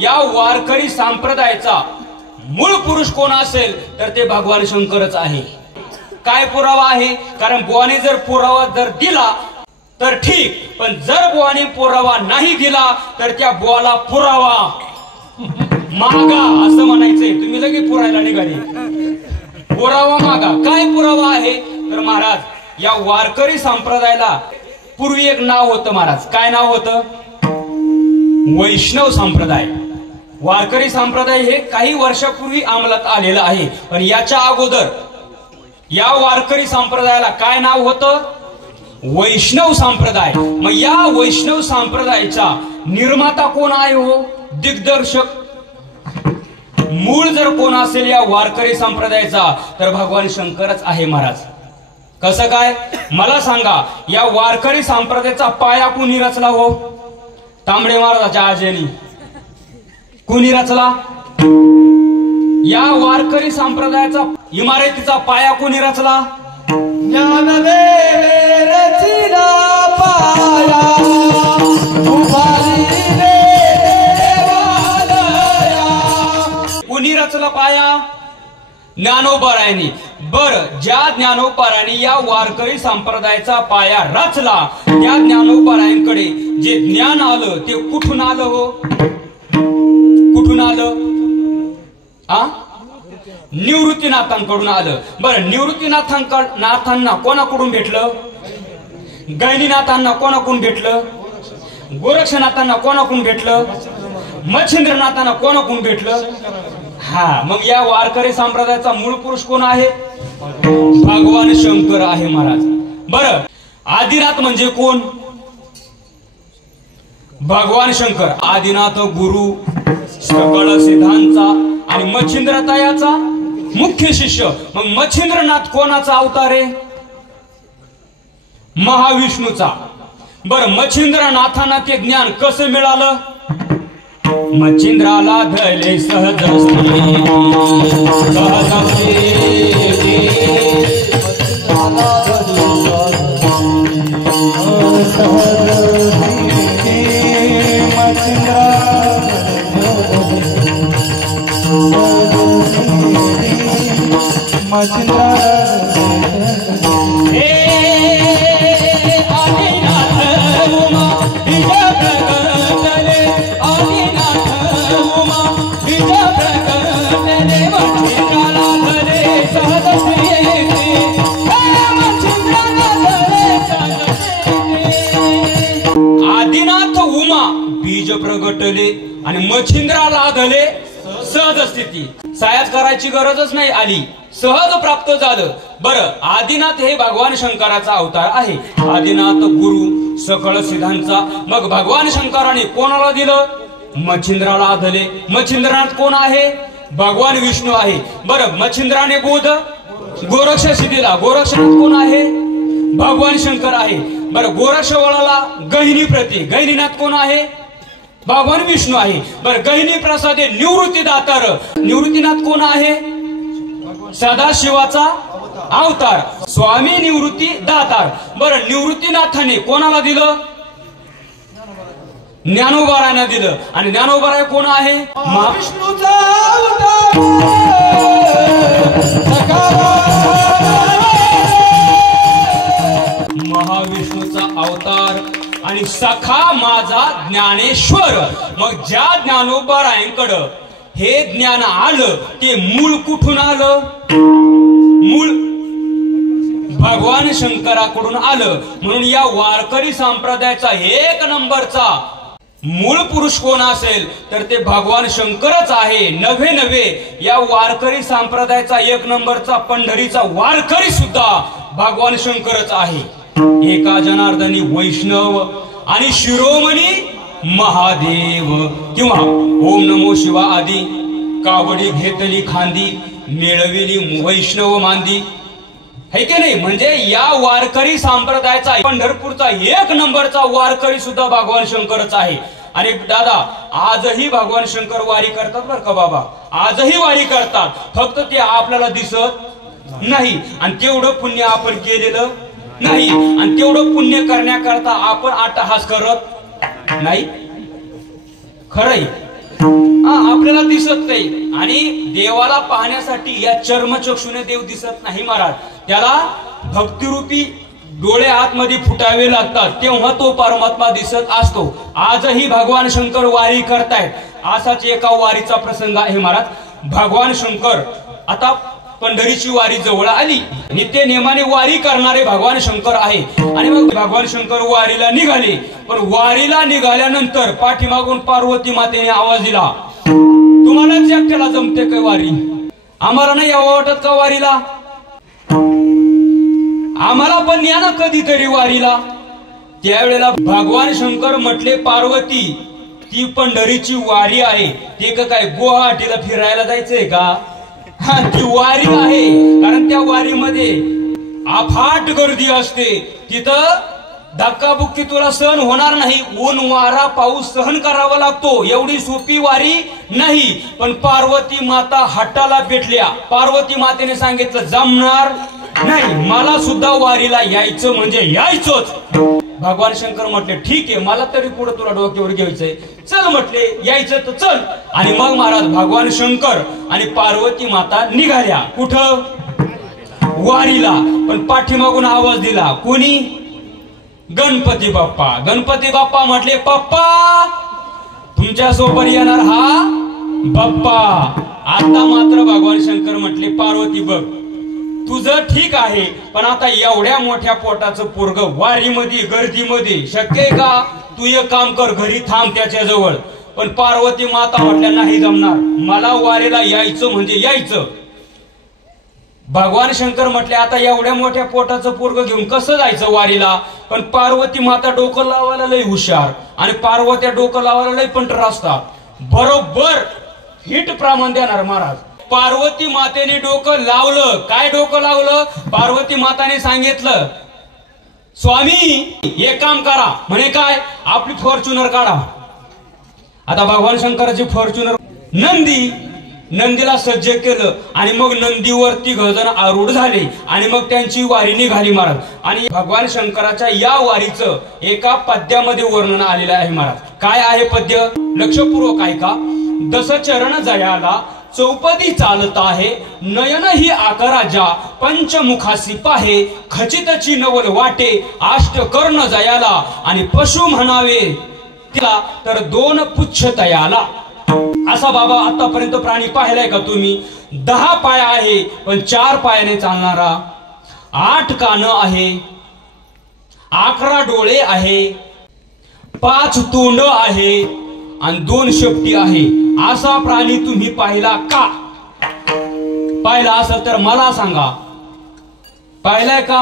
या वारकरी संप्रदायाचा मूळ पुरुष कोण असेल तर ते भगवान शंकरच आहे. काय पुरावा आहे? कारण बुवाने जर पुरावा जर दिला तर ठीक, पण जर बुवाने पुरावा नाही दिला तर त्या बुवाला पुरावा मागा असं म्हणायचंय. तुम्ही लगेच पुरायला निघाले. पुरावा मागा. काय पुरावा आहे? तर महाराज या वारकरी संप्रदायाला पूर्वी एक नाव होतं महाराज. काय नाव होतं? वैष्णव संप्रदाय. वारकरी संप्रदाय हे काही वर्षापूर्वी अंमलात आलेलं आहे, पण याच्या अगोदर या वारकरी संप्रदायाला काय नाव होतं? वैष्णव संप्रदाय. मग या वैष्णव संप्रदायाचा निर्माता कोण आहे हो? दिग्दर्शक मूळ जर कोण असेल या वारकरी संप्रदायाचा तर भगवान शंकरच आहे महाराज. कसं काय मला सांगा? या वारकरी संप्रदायाचा पाया कोणी रचला हो? तांबडे महाराजाच्या आजीनी. कोणी रचला? या वारकरी संप्रदायाचा इमारतीचा पाया कोणी रचला? ज्ञानदेव रचिला पाया कोणी रचला पाया? ज्ञानोबारायांनी. बर, ज्या ज्ञानोबारायांनी या वारकरी संप्रदायाचा पाया रचला त्या ज्ञानोबारायांकडे जे ज्ञान आलं ते कुठून आलं हो? कुठून आलं? निवृत्तीनाथांकडून आलं. बरं, निवृत्तीनाथांना कोणाकडून भेटलं? गैनीनाथांना कोणाकडून भेटलं? गोरक्षनाथांना कोणाकडून भेटलं? मच्छिंद्रनाथांना कोणाकडून भेटलं? हा, मग या वारकरी संप्रदायाचा मूळ पुरुष कोण आहे? भगवान शंकर आहे महाराज. बरं, आदिनाथ म्हणजे कोण? भगवान शंकर. आदिनाथ गुरु सकळ सिद्धांचा आणि मच्छिंद्रतायाचा मुख्य शिष्य. मग मच्छिंद्रनाथ कोणाचा अवतार आहे? महाविष्णूचा. बरं, मच्छिंद्रनाथांना ते ज्ञान कसं मिळालं? मच्छिंद्राला धरले सहज आदिनाथ उमा बीज प्रगटले आणि मच्छिंद्राला आधले सहज स्थिती. सायाच करायची गरजच नाही आली, सहज प्राप्त झालं. बरं, आदिनाथ हे भगवान शंकराचा अवतार आहे. आदिनाथ गुरु सकळ सिद्धांचा. मग भगवान शंकराने कोणाला दिलं? मच्छिंद्राला आधले. मच्छिंद्रनाथ कोण आहे? भगवान विष्णू आहे. बरं, मच्छिंद्राने बोध गोरक्षशी दिला. गोरक्षनाथ कोण आहे? भगवान शंकर आहे. बरं, गोरक्षवळाला गहिनी प्रती. गहिनीनाथ कोण आहे? भगवान विष्णू आहे. बरं, गहिनी प्रसादे निवृत्ती दातार. निवृत्तीनाथ कोण आहे? सदाशिवाचा अवतार, स्वामी निवृत्ती दातार. बरं, निवृत्तीनाथाने कोणाला दिलं? ज्ञानोबारायांना दिलं. आणि ज्ञानोबाराय कोण आहे? महाविष्णूचा अवतार. महाविष्णूचा अवतार आणि सखा माझा ज्ञानेश्वर. मग ज्या ज्ञानोबारायांकडं हे ज्ञान आलं ते मूळ कुठून आलं? मूळ भगवान शंकराकडून आलं. म्हणून या वारकरी संप्रदायाचा एक नंबरचा मूळ पुरुष कोण असेल तर ते भगवान शंकरच आहे. नव्हे नव्हे या वारकरी संप्रदायाचा एक नंबरचा पंढरीचा वारकरी सुद्धा भगवान शंकरच आहे. एका जनार्दनी वैष्णव आणि शिरोमणी महादेव किंवा ओम नमो शिवा आदी कावडी घेतली खांदी मिळविली वैष्णव मांदी. है की नाही? म्हणजे या वारकरी संप्रदायाचा पंढरपूरचा एक नंबरचा वारकरी सुद्धा भगवान शंकरच आहे. आणि दादा, आजही भगवान शंकर वारी करतात बरं का बाबा. आजही वारी करतात, फक्त ते आपल्याला दिसत नाही. आणि तेवढं पुण्य आपण केलेलं नाही. आणि तेवढं पुण्य करण्याकरता आपण अट्टहास करत नाही. खरंय, आपल्याला दिसत नाही आणि देवाला पाहण्यासाठी या चर्मचक्षुने देव दिसत नाही महाराज. त्याला भक्तिरूपी डोळे आतमध्ये फुटावे लागतात, तेव्हा तो परमात्मा दिसत असतो. आजही भगवान शंकर वारी करतायत. असाच एका वारीचा प्रसंग आहे महाराज. भगवान शंकर आता पंढरीची वारी जवळ आली. नित्य नेमाने वारी करणारे भगवान शंकर आहे. आणि मग भगवान शंकर वारीला निघाले. पण वारीला निघाल्यानंतर पाठीमागून पार्वती मातेने आवाज दिला, तुम्हालाच एकट्याला जमते काय वारी? आम्हाला नाही यावं वाटत का वारीला? आम्हाला पण या ना कधीतरी वारीला. त्यावेळेला भगवान शंकर म्हटले, पार्वती ती पंढरीची वारी आहे, ते काय गुवाहाटीला फिरायला जायचंय का? ती वारी आहे. कारण त्या वारीमध्ये अफाट गर्दी असते. तिथं धक्काबुक्की तुला सहन होणार नाही. ऊन वारा पाऊस सहन करावा लागतो. एवढी सोपी वारी नाही. पण पार्वती माता हट्टाला पेटल्या. पार्वती मातेने सांगितलं, जमणार नाही, मला सुद्धा वारीला यायचं म्हणजे यायचंच. भगवान शंकर म्हटले, ठीक आहे, मला तरी पुढे तुला डोक्यावर घ्यायचंय, चल म्हटले, यायचं तर चल. आणि मग महाराज भगवान शंकर आणि पार्वती माता निघाल्या. कुठं? वारीला. पण पाठीमागून आवाज दिला, कोणी? गणपती बाप्पा. गणपती बाप्पा म्हटले, पप्पा तुमच्या सोबत येणार हा बाप्पा. आता मात्र भगवान शंकर म्हटले, पार्वती बघ, तुझं ठीक आहे, पण आता एवढ्या मोठ्या पोटाचं पोरग वारीमध्ये गर्दीमध्ये शक्य आहे का? तू एक काम कर, घरी थांब त्याच्या जवळ. पण पार्वती माता म्हटल्या, नाही जमणार, मला वारीला यायचं म्हणजे यायचं. भगवान शंकर म्हटले, आता एवढ्या मोठ्या पोटाचं पोरग घेऊन कसं जायचं वारीला? पण पार्वती माता डोकं लावायला लय हुशार आणि पार्वत्या डोकं लावायला लय पंटर असतात. बरोबर हिट प्रमाण देणार महाराज. पार्वती मातेने डोकं लावलं. काय डोकं लावलं? पार्वती माताने सांगितलं, स्वामी एक काम करा. म्हणे काय? आपली फॉर्च्युनर काढा. आता भगवान शंकराची फॉर्च्युनर नंदीला सज्ज केलं आणि मग नंदीवरती गजन आरूढ झाले आणि मग त्यांची वारी निघाली महाराज. आणि भगवान शंकराच्या या वारीचं एका पद्यामध्ये वर्णन आलेलं आहे महाराज. काय आहे पद्य? लक्षपूर्वक ऐका. दस चरण जयाला चौपदी चालत आहे, नयन ही आकाराजा पंचमुखासी पाहे, खचितची नवल वाटे आष्ट कर्ण जयाला, आणि पशु म्हणावे तिला तर दोन पुच्छ तयाला. असा बाबा आतापर्यंत प्राणी पाहिलाय का तुम्ही? 10 पाय आहे पण 4 पायाने चालणारा, 8 कान आहे, 11 डोळे आहे, 5 तोंड आहे आणि 2 शेपटी आहे. असा प्राणी तुम्ही पाहिला का? पाहिला असेल तर मला सांगा, पाहिलाय का?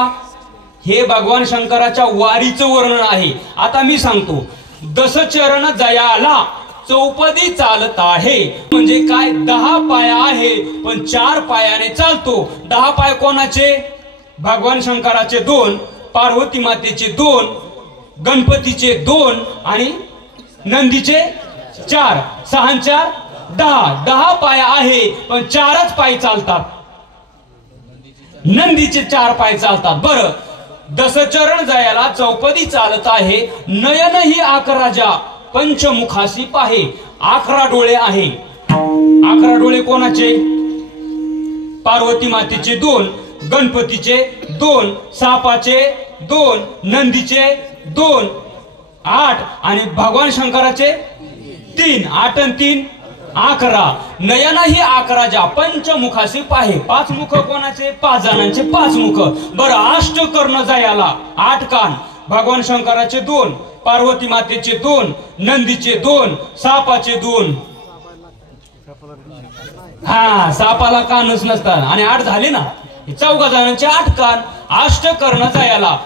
हे भगवान शंकराच्या वारीचं वर्णन आहे. आता मी सांगतो, दसचरण जयाला चौपदी चालत आहे म्हणजे काय? 10 पाय आहे पण 4 पायाने चालतो. 10 पाय कोणाचे? भगवान शंकराचे 2, पार्वती मातेचे 2, गणपतीचे 2 आणि नंदीचे 4. 6 × 4 10. 10 पाय आहे पण 4च पाय चालतात. नंदीचे 4 पाय चालतात. बरं, दसचरण जयाला चौपदी चालत आहे, नयन ही आकराजा पंचमुखासी पाहे, 11 डोळे आहे. 11 डोळे कोणाचे? पार्वती मातेचे 2, गणपतीचे 2, सापाचे 2, नंदीचे 2, 8 आणि भगवान शंकराचे 3. 8 आणि 3 11. नयन ही आकराजा पंचमुखासी पाहे, 5 मुख कोणाचे? 5 जणांचे 5 मुख. बरं, अष्ट कर्ण जयाला 8 कान. भगवान शंकराचे 2, पार्वती मातेचे 2, नंदीचे 2, सापाचे 2. हा, सापाला कानच नसतात आणि 8 झाले ना. 14 जणांचे 8 कान. अष्ट कर्ण जयाला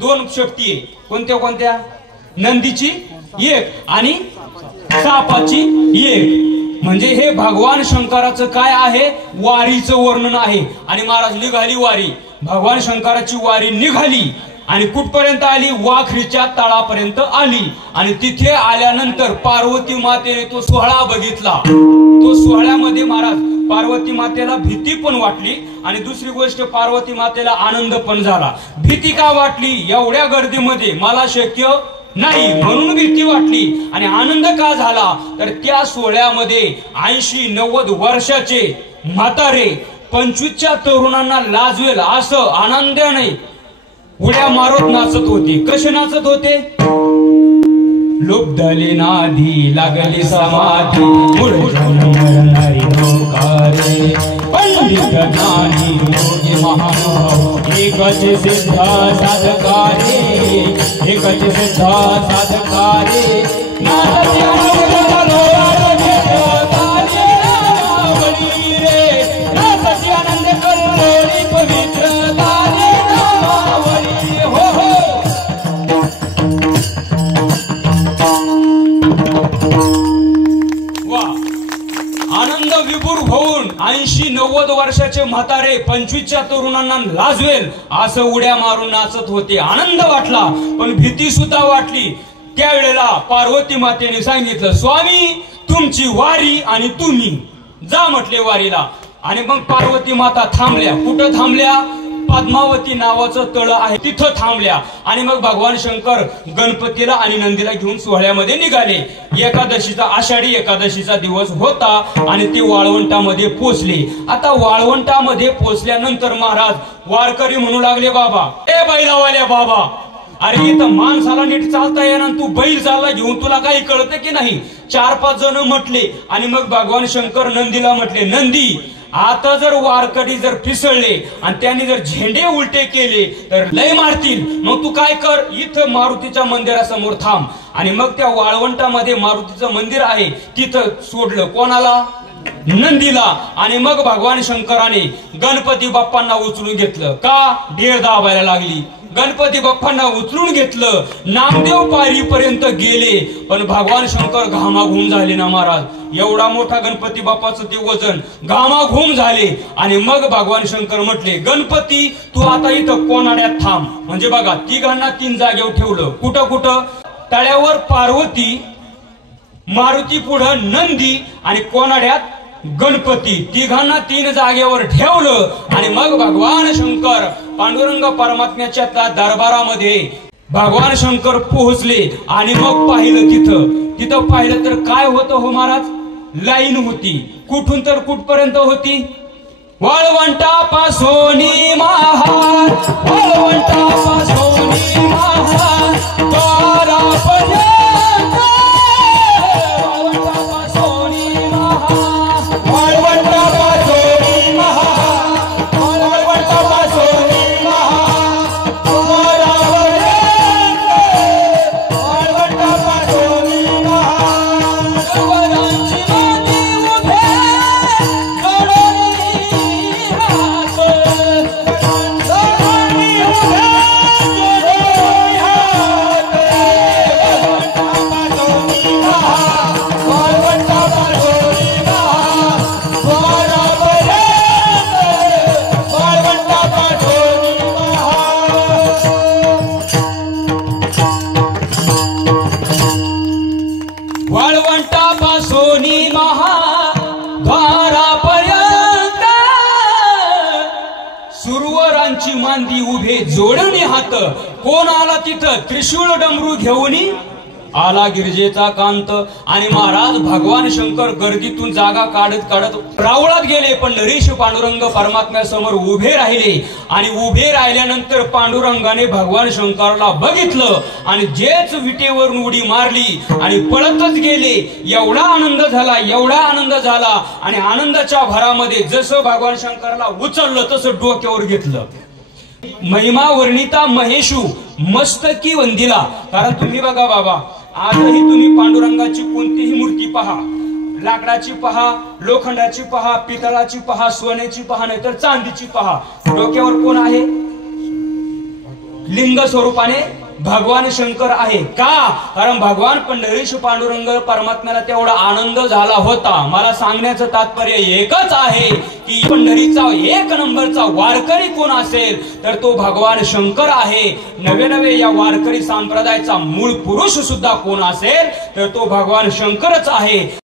2 शेपटी आहे. कोणत्या कोणत्या? नंदीची 1 आणि सापाची 1. म्हणजे हे भगवान शंकराचं काय आहे? वारीचं वर्णन आहे. आणि महाराज निघाली वारी. भगवान शंकराची वारी निघाली आणि कुठपर्यंत आली? वाखरीच्या तळापर्यंत आली. आणि तिथे आल्यानंतर पार्वती मातेने तो सोहळा बघितला. तो सोहळ्यामध्ये महाराज पार्वती मातेला भीती पण वाटली आणि दुसरी गोष्ट पार्वती मातेला आनंद पण झाला. भीती का वाटली? एवढ्या गर्दीमध्ये मला शक्य नाही, म्हणून भीती वाटली. आणि आनंद का झाला तर त्या सोहळ्यामध्ये 80-90 वर्षाचे म्हातारे 25च्या तरुणांना लाजवेल असं आनंदाने उड्या मारत नाचत होते. कसे नाचत होते? लुब्धली नादी लागली समाधी मरणारी लोकारे पंडित ज्ञानी योगी महानुभाव एकच सिद्ध साधकारे एकच सिद्ध साधकारे आनंद विभूर होऊन 80-90 वर्षाचे म्हातारे 25च्या तरुणांना लाजवेल असं उड्या मारून नाचत होते. आनंद वाटला पण भीती सुद्धा वाटली. त्यावेळेला पार्वती मातेने सांगितलं, स्वामी तुमची वारी आणि तुम्ही जा म्हटले वारीला. आणि मग पार्वती माता थांबल्या. कुठं थांबल्या? पद्मावती नावाचं तळ आहे तिथं थांबल्या. आणि मग भगवान शंकर गणपतीला आणि नंदीला घेऊन सोहळ्यामध्ये निघाले. एकादशीचा आषाढी एकादशीचा दिवस होता आणि ते वाळवंटामध्ये पोचले. आता वाळवंटामध्ये पोचल्यानंतर महाराज वारकरी म्हणू लागले, बाबा ए बैलावाल्या बाबा, अरे इथं माणसाला नीट चालता येणार, तू बैल चालला घेऊन, तुला काही कळतं की नाही? 4-5 जण म्हटले. आणि मग भगवान शंकर नंदीला म्हटले, नंदी आता जर वारकरी जर फिसळले आणि त्यांनी जर झेंडे उलटे केले तर लय मारतील. मग तू काय कर, इथं मारुतीच्या मंदिरासमोर थांब. आणि मग त्या वाळवंटामध्ये मारुतीचं मंदिर आहे तिथं सोडलं. कोणाला? नंदीला. आणि मग भगवान शंकराने गणपती बाप्पांना उचलून घेतलं. का? ढेर दाबायला लागली. गणपती बाप्पांना उचलून घेतलं. नामदेव पारीपर्यंत गेले पण भगवान शंकर घामाघूम झाले ना महाराज. एवढा मोठा गणपती बाप्पाचं ते वजन, घामाघूम झाले. आणि मग भगवान शंकर म्हटले, गणपती तू आता इथं कोणाड्यात थांब. म्हणजे बघा, तिघांना 3 जागेवर ठेवलं. कुठं कुठं? तळ्यावर पार्वती, मारुती पुढं नंदी आणि कोणाड्यात गणपती. तिघांना 3 जागेवर ठेवलं. आणि मग भगवान शंकर पांडुरंग परमात्म्याच्या दरबारामध्ये भगवान शंकर पोहोचले. आणि मग पाहिलं तिथं पाहिलं तर काय होतं हो महाराज? लाईन होती. कुठून तर कुठपर्यंत होती? वाळवंटापासून महार, वाळवंटापासून महार द्वारापर्यंत, वाळवंटापासून महार, वाळवंटापासून महार, वाळवंटापासून महार द्वारापर्यंत, वाळवंटापासून महार वरांची माती उभे वाळवंटापासून महाद्वारापर्यंत सुरवरांची मांदी उभे जोडणी हात. कोण आला तिथं? त्रिशूळ डमरू घेऊन आला गिरजेचा कांत. आणि महाराज भगवान शंकर गर्दीतून जागा काढत काढत रावळात गेले. पण नरेश पांडुरंग परमात्म्यासमोर उभे राहिले. आणि उभे राहिल्यानंतर पांडुरंगाने भगवान शंकरला बघितलं आणि जेच विटेवरून उडी मारली आणि पळतच गेले. एवढा आनंद झाला, एवढा आनंद झाला. आणि आनंदाच्या भरामध्ये जसं भगवान शंकरला उचललं तसं डोक्यावर घेतलं. महिमा वर्णिता महेशू मस्तकी वंदिला. कारण तुम्ही बघा बाबा, आजही तुम्ही पांडुरंगाची कोणतीही मूर्ती पहा, लाकडाची पहा, लोखंडाची पहा, पितळाची पहा, सोन्याची पहा, नाहीतर चांदीची पहा, डोक्यावर कोण आहे? लिंग स्वरूपाने भगवान शंकर आहे. का? कारण भगवान पंढरीश पांडुरंग परमात्म्याला तेवढा आनंद झाला होता. मला सांगण्याचं तात्पर्य एकच आहे की पंढरीचा 1 नंबरचा वारकरी कोण असेल तर तो भगवान शंकर आहे. नवे या वारकरी संप्रदायाचा मूळ पुरुष सुद्धा कोण असेल तर तो भगवान शंकरच आहे.